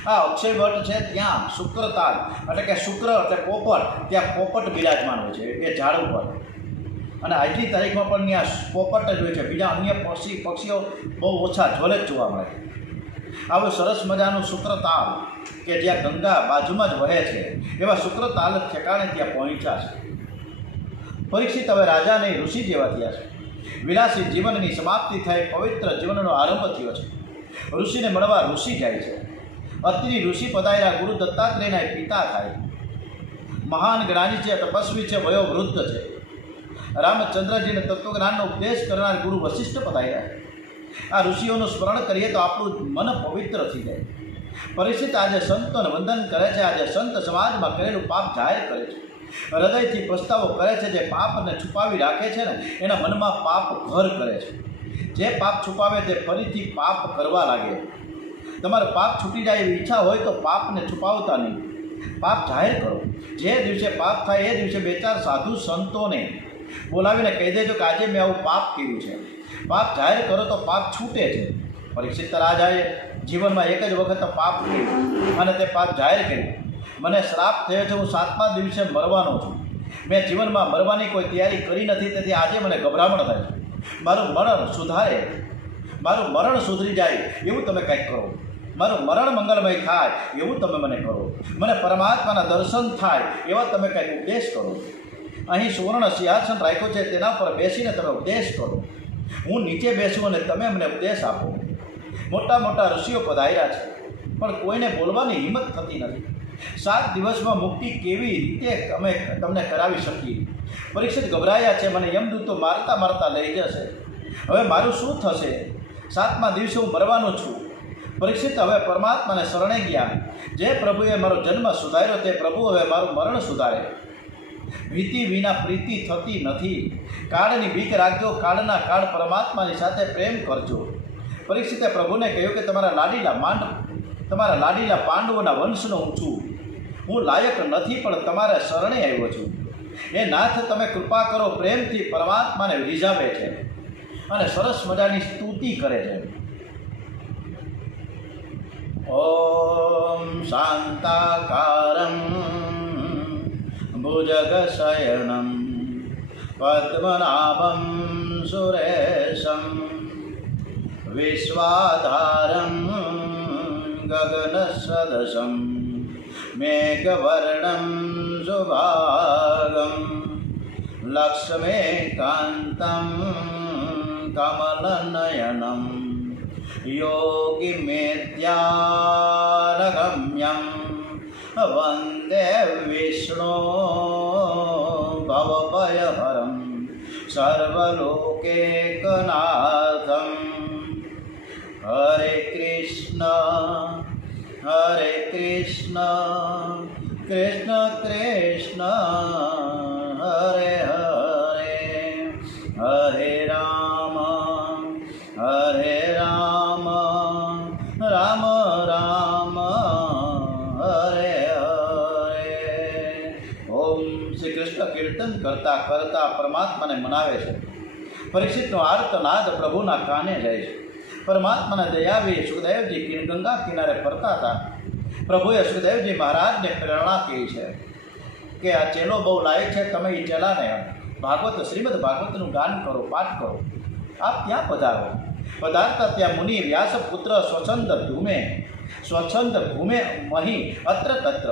આ અક્ષયવટ છે ત્યાં શુક્રતાલ, એટલે કે શુક્ર એટલે પોપટ, ત્યાં પોપટ બિરાજમાન હોય છે એ ઝાડ ઉપર. અને આજની તારીખમાં પણ ત્યાં પોપટ જ હોય છે. બીજા અન્ય પક્ષીઓ બહુ ઓછા જોલે જ જોવા મળે. આવું સરસ મજાનું શુક્રતાલ કે જ્યાં ગંગા બાજુમાં જ વહે છે, એવા શુક્રતાલ ઠેકાણે ત્યાં પહોંચ્યા છે. પરીક્ષિત હવે રાજા નહીં ઋષિ જેવા થયા છે. વિલાસી જીવનની સમાપ્તિ થઈ પવિત્ર જીવનનો આરંભ થયો છે. ઋષિને મળવા ઋષિ જાય છે. અત્રિ ઋષિ પધાર્યા ગુરુ દત્તાત્રેયના પિતા થાય. મહાન જ્ઞાની છે, તપસ્વી છે, વયોવૃદ્ધ છે. રામચંદ્રજીને તત્વજ્ઞાનનો ઉપદેશ કરનાર ગુરુ વશિષ્ઠ પધાર્યા. આ ઋષિઓનું સ્મરણ કરીએ તો આપણું મન પવિત્ર થઈ જાય. પરીક્ષિત આજે સંતોને વંદન કરે છે. આજે સંત સમાજમાં કરેલું પાપ જાહેર કરે છે. હૃદયથી પસ્તાવો કરે છે. જે પાપને છુપાવી રાખે છે ને એના મનમાં પાપ ઘર કરે છે. જે પાપ છુપાવે તે ફરીથી પાપ કરવા લાગે. તમારે પાપ છૂટી જાય એવી ઈચ્છા હોય તો પાપને છુપાવતા નહીં, પાપ જાહેર કરો. જે દિવસે પાપ થાય એ દિવસે 2-4 સાધુ સંતોને બોલાવીને કહી દેજો કે આજે મેં આવું પાપ કર્યું છે. પાપ જાહેર કરો તો પાપ છૂટે છે. પરીક્ષિત રાજાએ જીવનમાં એક જ વખત પાપ કર્યું અને તે પાપ જાહેર કર્યું. મને શ્રાપ થયો છે, હું 7મા દિવસે મરવાનો છું. મેં જીવનમાં મરવાની કોઈ તૈયારી કરી નથી, તેથી આજે મને ગભરામણ થાય છે. મારું મરણ સુધારે, મારું મરણ સુધરી જાય એવું તમે કંઈક કરો. મારું મરણ મંગલમય થાય એવું તમે મને કરો. મને પરમાત્માના દર્શન થાય એવા તમે કંઈક ઉપદેશ કરો. અહીં સુવર્ણ સિંહાસન રાખ્યું છે, તેના પર બેસીને તમે ઉપદેશ કરો. હું નીચે બેસું અને તમે મને ઉપદેશ આપો. મોટા મોટા ઋષિઓ પધાર્યા છે, પણ કોઈને બોલવાની હિંમત થતી નથી. 7 દિવસમાં મુક્તિ કેવી રીતે અમે તમને કરાવી શકીએ? પરીક્ષિત ગભરાયા છે. મને યમદૂતો મારતા મારતા લઈ જશે. હવે મારું શું થશે? 7મા દિવસે હું મરવાનો છું. પરીક્ષિત હવે પરમાત્માને શરણે ગયા. જે પ્રભુએ મારો જન્મ સુધાર્યો તે પ્રભુ હવે મારું મરણ સુધારે. ભીતિ વિના પ્રીતિ થતી નથી. કાળની બીક રાખજો. કાળના કાળ પરમાત્માની સાથે પ્રેમ કરજો. પરીક્ષિતે પ્રભુને કહ્યું કે તમારા લાડીલા પાંડવોના વંશનો હું છું. હું લાયક નથી, પણ તમારા શરણે આવ્યો છું. એ નાથ તમે કૃપા કરો. પ્રેમથી પરમાત્માને રીઝાવે છે અને સરસ મજાની સ્તુતિ કરે છે. ઓમ શાંતાકારમ ભુજગશયનમ પદ્મનાભમ સુરેશમ વિશ્વાધારમ ગગનસદૃશમ મેઘવર્ણમ શુભાંગમ લક્ષ્મીકાન્તમ કમલનયનમ યોગિમેધ્યાનગમ્યમ વંદે વિષ્ણુ ભવભયહરમ સર્વલોકૈકનાથમ. હરે કૃષ્ણ કૃષ્ણ કૃષ્ણ હરે હરે, હરે રામ રામ રામ હરે હરે. ઓમ શ્રી કૃષ્ણ કીર્તન કીર્તન કરતા કરતા પરમાત્માને મનાવે છે. પરીક્ષિતનો આર્તનાદ પ્રભુના કાને જાય છે. પરમાત્માના દયાવી સુખદેવજી ગંગા કિનારે ફરતા હતા. પ્રભુએ સુખદેવજી મહારાજને પ્રેરણા કહી છે કે આ ચેલો બહુ લાયક છે, તમે એ ચેલાને ભાગવત શ્રીમદ ભાગવતનું ગાન કરો, પાઠ કરો. આપ ત્યાં પધારો. પધારતા ત્યાં મુનિ વ્યાસ પુત્ર સ્વચ્છંદ ભૂમે મહી અત્ર તત્ર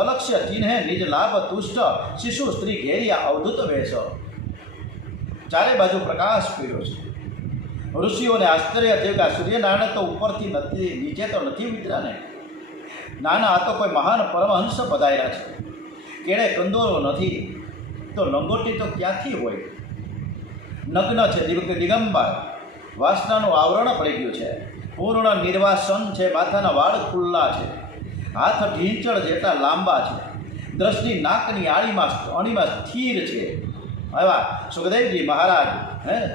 અલક્ષ્ય ચિહ્ને નિજ લાભ તુષ્ટ શિશુ સ્ત્રી ઘેરિયા અવધૂત વેશ. ચારે બાજુ પ્રકાશ પીડ્યો છે. ઋષિઓને આશ્ચર્ય થયું કે સૂર્યનારાયણ તો ઉપરથી નથી, નીચે તો નથી ઉતર્યા ને. નાના આ તો કોઈ મહાન પરમહંસ પધાર્યા છે. કેળે કંદોરો નથી તો લંગોટી તો ક્યાંથી હોય? નગ્ન છે, દિગંબર, વાસનાનું આવરણ પડી ગયું છે. પૂર્ણ નિર્વાસન છે, માથાના વાળ ખુલ્લા છે, હાથ ઢીંચળ જેટલા લાંબા છે, દ્રષ્ટિ નાકની અણીમાં સ્થિર છે. એવા સુખદેવજી મહારાજ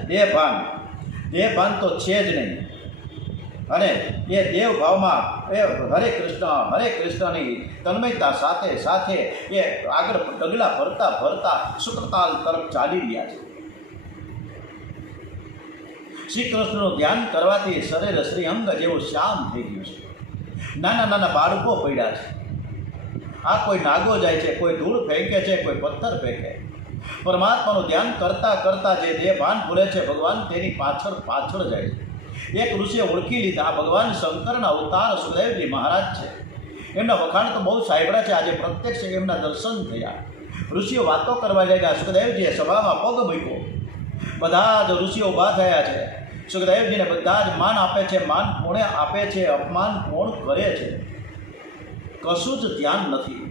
દેહભાન તો છે જ નહીં. અને એ દેવ ભાવમાં એ હરે કૃષ્ણની તન્મયતા સાથે સાથે એ આગળ ડગલા ભરતા ભરતા શુક્રતાલ તરફ ચાલી રહ્યા છે. શ્રી કૃષ્ણનું ધ્યાન કરવાથી શરીર શ્રીઅંગ જેવું શ્યામ થઈ ગયું છે. નાના નાના બાળકો પડ્યા છે. આ કોઈ નાગો જાય છે, કોઈ ધૂળ ફેંકે છે, કોઈ પથ્થર ફેંકે. પરમાત્માનું ધ્યાન કરતા કરતા જે દેહભાન ભૂલે છે ભગવાન તેની પાછળ પાછળ જાય છે. એક ઋષિએ ઓળખી લીધા આ ભગવાન શંકરના અવતાર સુખદેવજી મહારાજ છે. એમના વખાણ તો બહુ સાંભળ્યા છે, આજે પ્રત્યક્ષ એમના દર્શન થયા. ઋષિઓ વાતો કરવા જાય. સુખદેવજીએ સભામાં પગ મૂક્યો. બધા જ ઋષિઓ ઊભા થયા છે. સુખદેવજીને બધા જ માન આપે છે, માન કોણે આપે છે, અપમાન કોણ કરે છે, કશું જ ધ્યાન નથી.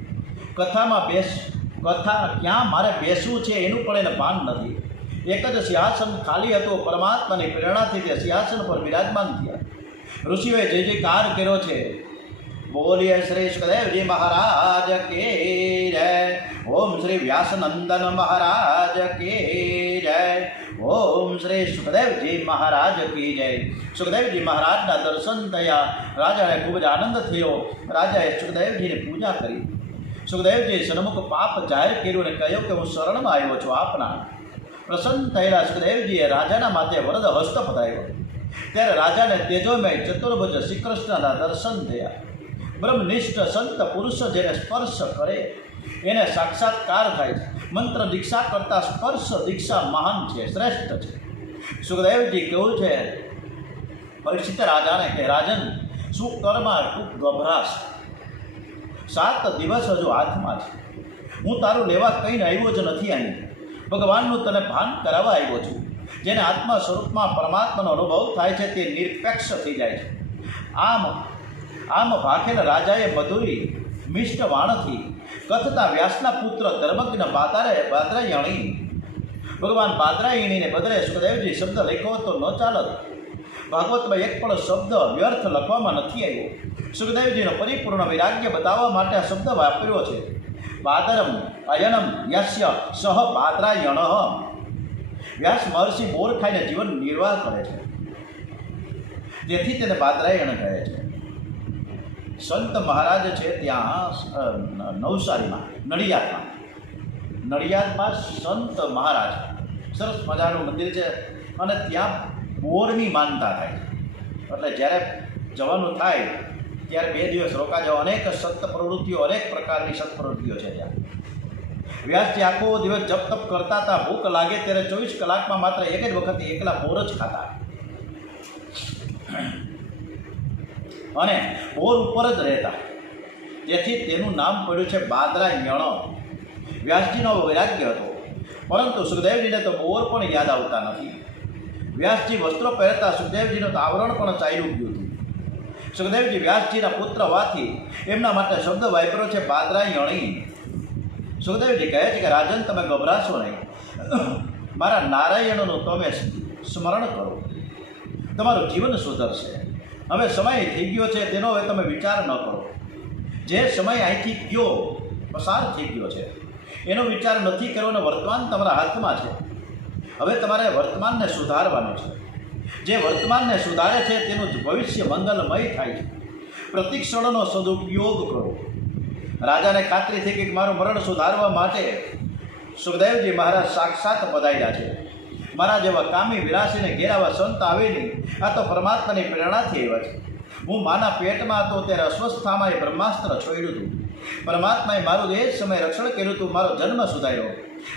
કથા ક્યાં મારે બેસવું છે એનું પણ એને ભાન નથી. એક જ સિંહાસન ખાલી હતું. પરમાત્માની પ્રેરણાથી તે સિંહાસન પર બિરાજમાન થયા. ઋષિઓએ જય જયકાર કર્યો છે. બોલીએ શ્રી સુખદેવજી મહારાજ કે જય. ઓમ શ્રી વ્યાસનંદન મહારાજ કે જય. ઓમ શ્રી સુખદેવજી મહારાજ કી જય. સુખદેવજી મહારાજના દર્શન થયા. રાજાને ખૂબ જ આનંદ થયો. રાજાએ સુખદેવજીની પૂજા કરી. સુખદેવજી સન્મુખ પાપ જાહેર કર્યું અને કહ્યું કે હું શરણમાં આવ્યો છું આપના. પ્રસન્ન થયેલા સુખદેવજીએ રાજાના માથે વરદ હસ્ત પધાર્યો. ત્યારે રાજાને તેજોમય ચતુર્ભુજ શ્રી કૃષ્ણના દર્શન થયા. બ્રહ્મનિષ્ઠ સંત પુરુષ જેને સ્પર્શ કરે એને સાક્ષાત્કાર થાય છે. મંત્ર દીક્ષા કરતાં સ્પર્શ દીક્ષા મહાન છે, શ્રેષ્ઠ છે. સુખદેવજી કેવું છે પરીક્ષિત રાજાને કે રાજન શું કરમાં તું ગભરાશ? 7 દિવસ હજુ હાથમાં છે. હું તારું લેવા કહીને આવ્યો જ નથી. અહીં ભગવાનનું તને ભાન કરાવવા આવ્યો છું. જેને આત્મા સ્વરૂપમાં પરમાત્માનો અનુભવ થાય છે તે નિરપેક્ષ થઈ જાય છે. આમ ભાખેલ રાજાએ મધુરી મિષ્ટ વાણથી કથતા વ્યાસના પુત્ર ધર્મજ્ઞ બાદરાયણી ભગવાન બાદરાયણીને બદલે સુખદેવજી શબ્દ લખ્યો તો ન ચાલત. ભાગવતમાં એક પણ શબ્દ વ્યર્થ લખવામાં નથી આવ્યો. સુખદેવજીનો પરિપૂર્ણ વૈરાગ્ય બતાવવા માટે આ શબ્દ વાપર્યો છે. બાદરમ અયનમ યસ્ય સહ બાદરાયણ. વ્યાસ મહર્ષિ બોર ખાઈને જીવન નિર્વાહ કરે છે, તેથી તેને બાદરાયણ કહે છે. સંત મહારાજ છે ત્યાં નવસારીમાં નડિયાદમાં સંત મહારાજ સરસ મજાનું મંદિર છે. અને ત્યાં બોરની માનતા થાય છે. એટલે જ્યારે જવાનું થાય ત્યારે 2 દિવસ રોકા જાવ. અનેક સત પ્રવૃત્તિઓ, અનેક પ્રકારની સત્પ્રવૃત્તિઓ છે ત્યાં. વ્યાસજી આખો દિવસ જપ તપ કરતા હતા. ભૂખ લાગે ત્યારે 24 કલાકમાં માત્ર એક જ વખત એકલા બોર જ ખાતા અને બોર ઉપર જ રહેતા. તેથી તેનું નામ પડ્યું છે બાદરાયણ. વ્યાસજીનો વૈરાગ્ય હતો, પરંતુ સુખદેવજીને તો બોર પણ યાદ આવતા નથી. વ્યાસજી વસ્ત્રો પહેરતા સુખદેવજીનું તો આવરણ પણ ચાલ્યું ગયું હતું. સુખદેવજી વ્યાસજીના પુત્ર હોવાથી એમના માટે શબ્દ વાપર્યો છે બાદરાયણી. સુખદેવજી કહે છે કે રાજન તમે ગભરાશો નહીં. મારા નારાયણનું તમે સ્મરણ કરો, તમારું જીવન સુધરશે. હવે સમય થઈ ગયો છે તેનો હવે તમે વિચાર ન કરો. જે સમય અહીંથી ગયો, પસાર થઈ ગયો છે, એનો વિચાર નથી કર્યો અને વર્તમાન તમારા હાથમાં છે. હવે તમારે વર્તમાનને સુધારવાનું છે. જે વર્તમાનને સુધારે છે તેનું ભવિષ્ય મંગલમય થાય છે. પ્રતિક્ષણનો સદુપયોગ કરો. રાજાને ખાતરી થઈ કે મારું મરણ સુધારવા માટે સુખદેવજી મહારાજ સાક્ષાત પધાર્યા છે. મારા જેવા કામી વિલાસીને ઘેરાવા સંત આવે નહીં. આ તો પરમાત્માની પ્રેરણાથી આવ્યા છે. હું માના પેટમાં હતો ત્યારે અસ્વસ્થામાં એ બ્રહ્માસ્ત્ર છોડ્યું હતું. પરમાત્માએ મારું એ જ સમય રક્ષણ કર્યું હતું. મારો જન્મ સુધાર્યો.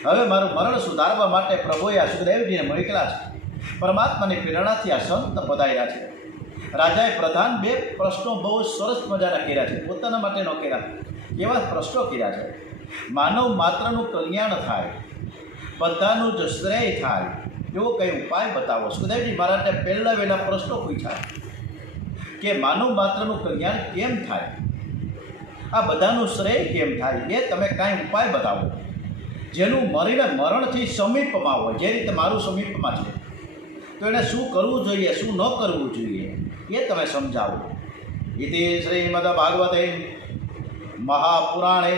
હવે મારું મરણ સુધારવા માટે પ્રભુએ આ સુખદેવજીને મોકલ્યા છે. પરમાત્માની પ્રેરણાથી આ સંત પધાર્યા છે. રાજાએ પ્રધાન બે પ્રશ્નો બહુ સરસ મજાના કર્યા છે. પોતાના માટે ન કર્યા, એવા પ્રશ્નો કર્યા છે. માનવ માત્રનું કલ્યાણ થાય, બધાનું જ શ્રેય થાય, એવો કંઈ ઉપાય બતાવો. સુખદેવજી મહારાજને પહેલા વહેલા પ્રશ્નો પૂછ્યા કે માનવ માત્રનું કલ્યાણ કેમ થાય, આ બધાનું શ્રેય કેમ થાય, એ તમે કાંઈ ઉપાય બતાવો. જેનું મરીને મરણથી સમીપમાં હોય, જે રીતે મારું સમીપમાં છે, તો એને શું કરવું જોઈએ, શું ન કરવું જોઈએ, એ તમે સમજાવો. ઇતિ શ્રીમદ ભાગવતે મહાપુરાણે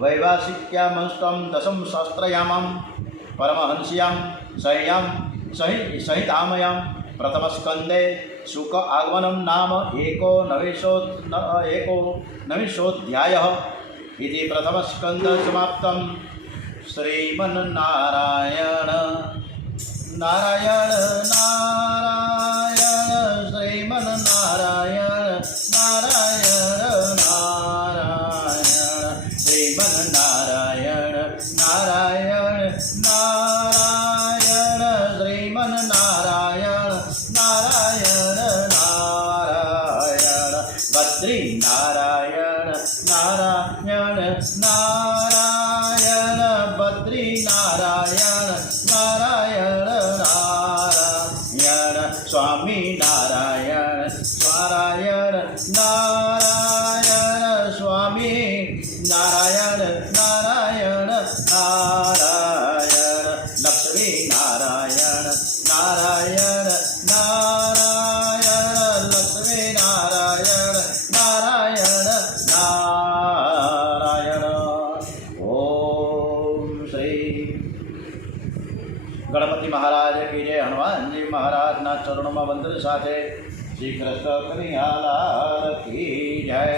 વૈવાસિક્યામષ્ટમ દશમ શાસ્ત્રયામમ પરમહંસ્યામ સંહિતામયામ પ્રથમસ્કંદે શુક આગમનમ નામ एको नविशोऽध्यायः इति प्रथमस्कन्द समाप्तं. श्रीमन्नारायण नारायण नारायण श्रीमन्नारायण नारायण नारायण श्रीमन्नारायण नारायण नारायण श्रीमन्नारायण नारायण नारायण बद्री नारायण नारायण नारायण बद्री नारायण नारायण नारायण स्वामी नारायण नारायण नारायण स्वामी नारायण नारायण नारायण लक्ष्मी नारायण नारायण नारायण लक्ष्मी नारायण नारायण नारायण. ओम श्री गणपति महाराज की जय. हनुमानजी महाराजना चरणों में वंदन साथे श्री कृष्ण कन्हैयालाल की जय.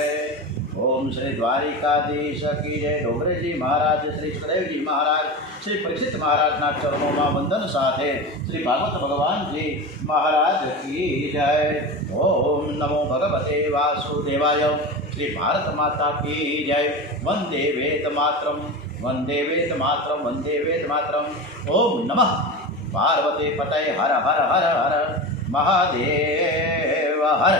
ओम श्री द्वारिकाधीश की जय. डोंगरेजी महाराज श्री सुखदेवजी महाराज श्री परीक्षित महाराजना चरणों में वंदन साथे श्री भागवत भगवान जी महाराज की जय. ओम नमो भगवते वासुदेवाय. श्री भारत माता की जय. वंदे वेद मातरम वंदे वेद मातरम वंदे वेद मातरम. ओम नमः पार्वती पतये. हर हर हर हर महादेव हर.